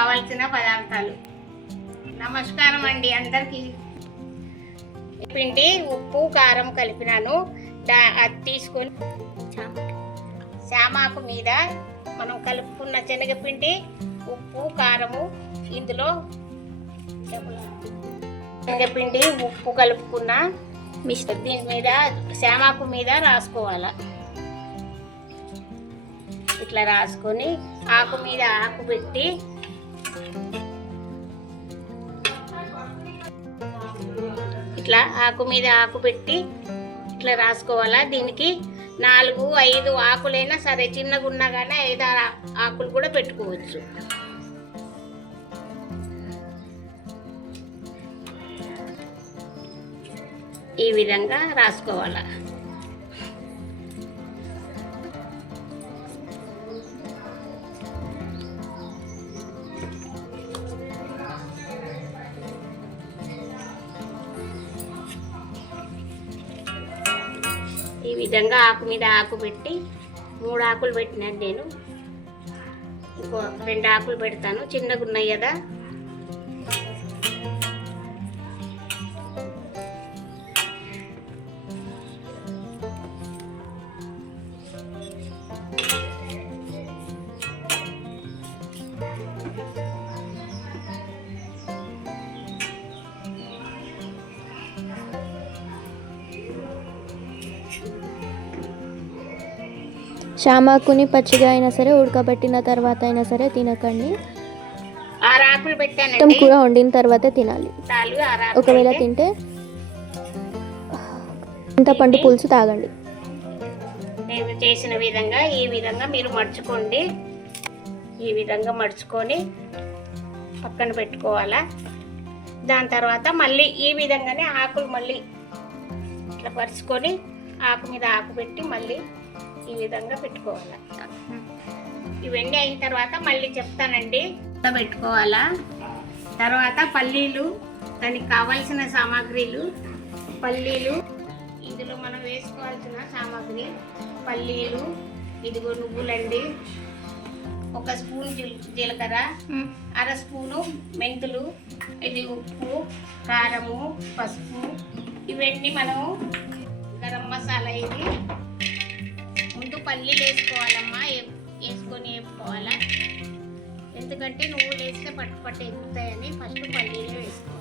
కావాల్సిన పదార్థాలు. నమస్కారం అండి అందరికీ. పిండి ఉప్పు కారం కలిపినాను. అది తీసుకొని శామాకు మీద మనం కలుపుకున్న శనగపిండి ఉప్పు కారము ఇందులో శనగపిండి ఉప్పు కలుపుకున్న దీని మీద శామాకు మీద రాసుకోవాలి. ఇట్లా రాసుకొని ఆకు మీద ఆకు పెట్టి ఇట్లా ఆకు మీద ఆకు పెట్టి ఇట్లా రాసుకోవాలా. దీనికి 4-5 ఆకులైనా సరే, చిన్నగా ఉన్నా కానీ 5-6 ఆకులు కూడా పెట్టుకోవచ్చు. ఈ విధంగా రాసుకోవాలా. ఈ విధంగా ఆకు మీద ఆకు పెట్టి 3 ఆకులు పెట్టినాను నేను. ఇంకో 2 ఆకులు పెడతాను, చిన్నగా ఉన్నాయి కదా. శామాకుని పచ్చిగా అయినా సరే, ఉడకబెట్టిన తర్వాత అయినా సరే తినకండి. 6 ఆకులు పెట్టాను. మొత్తం కూర వండిన తర్వాతే తినాలి. ఒకవేళ తింటే చింతపండు పులుసు తాగండి. నేను చేసిన విధంగా ఈ విధంగా మీరు మడుచుకోండి. ఈ విధంగా మడుచుకొని పక్కన పెట్టుకోవాలా. దాని తర్వాత మళ్ళీ ఈ విధంగానే ఆకులు మళ్ళీ ఇట్లా పరుచుకొని ఆకు మీద ఆకు పెట్టి మళ్ళీ ఈ విధంగా పెట్టుకోవాలా. ఇవన్నీ అయిన తర్వాత మళ్ళీ చెప్తానండి. పెట్టుకోవాలా. తర్వాత పల్లీలు, దానికి కావాల్సిన సామాగ్రిలు పల్లీలు, ఇందులో మనం వేసుకోవాల్సిన సామాగ్రి పల్లీలు, ఇదిగో నువ్వులండి, 1 స్పూన్ జీలకర్ర, 1/2 స్పూను మెంతులు, ఇది ఉప్పు కారము పసుపు, ఇవన్నీ మనము గరం మసాలా. ఇది ముందు పల్లీలు వేసుకోవాలమ్మా, వేసుకొని వేసుకోవాలా. ఎందుకంటే నువ్వులు వేస్తే పట్టు ఎగుతాయని ఫస్ట్ పల్లీలే వేసుకోవాలి.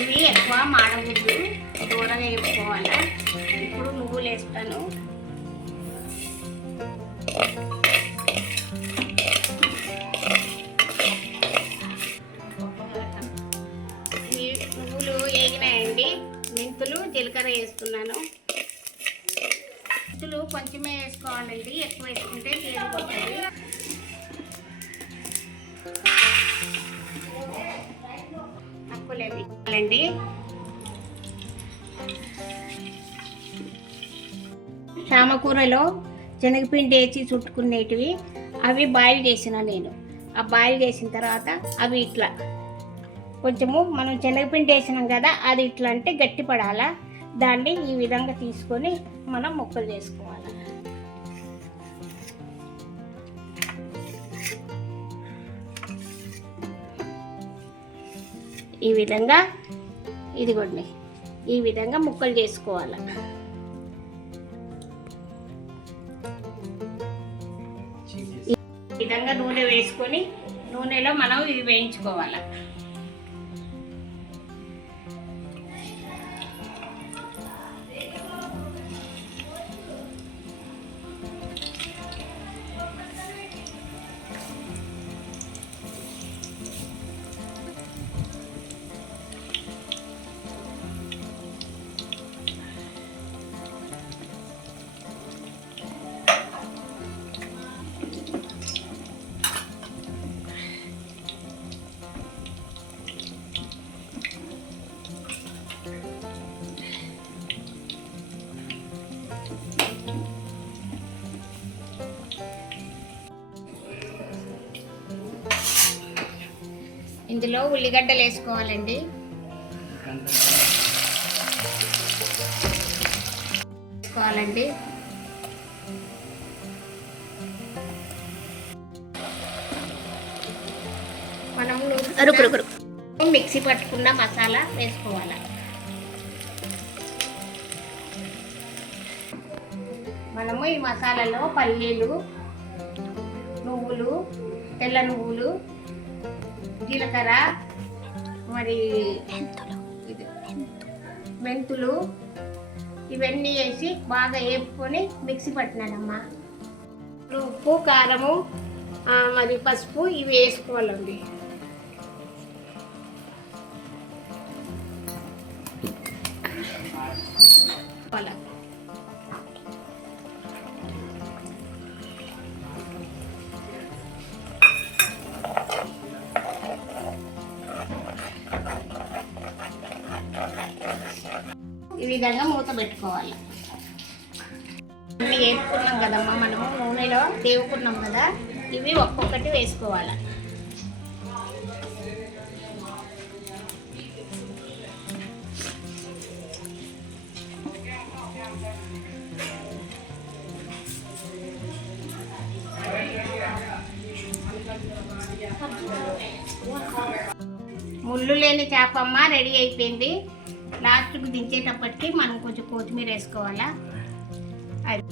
ఇవి ఎక్కువ మాడగుడ్లు దూరంగా వేసుకోవాలా. ఇప్పుడు నువ్వులు వేస్తాను. ఈ నువ్వులు వేగినాయండి. మెంతులు జీలకర్ర వేస్తున్నాను. మెంతులు కొంచెమే వేసుకోవాలండి, ఎక్కువ వేసుకుంటే తీరిపోతుంది. తక్కువలేండి. చామకూరలో శనగపిండి వేసి చుట్టుకునేటివి అవి బాయిల్ చేసిన నేను. ఆ బాయిల్ చేసిన తర్వాత అవి ఇట్లా కొంచెము మనం శనగపిండి వేసినాం కదా, అది ఇట్లా అంటే గట్టి పడాలా. దాన్ని ఈ విధంగా తీసుకొని మనం ముక్కలు చేసుకోవాలి. ఈ విధంగా ఇదిగోండి, ఈ విధంగా ముక్కలు చేసుకోవాలి. ఈ విధంగా నూనె వేసుకొని నూనెలో మనం ఇవి వేయించుకోవాలి. ఇందులో ఉల్లిగడ్డలు వేసుకోవాలండి. వేసుకోవాలండి. మనం మిక్సీ పట్టుకున్న మసాలా వేసుకోవాలి. మనము ఈ మసాలాలో పల్లీలు, నువ్వులు, తెల్ల నువ్వులు, జీలకర్ర, మరి మెంతులు ఇవన్నీ వేసి బాగా వేపుకొని మిక్సీ పట్టినానమ్మా. ఉప్పు, కారము, మరి పసుపు ఇవి వేసుకోవాలండి. ఈ విధంగా మూత పెట్టుకోవాలి. అన్నీ వేసుకున్నాం కదమ్మా, మనము నూనెలో దేవుకున్నాం కదా, ఇవి ఒక్కొక్కటి వేసుకోవాలి. ముళ్ళు లేని చేపమ్మ రెడీ అయిపోయింది. లాస్ట్కి దించేటప్పటికి మనం కొంచెం కొత్తిమీర వేసుకోవాలా. అది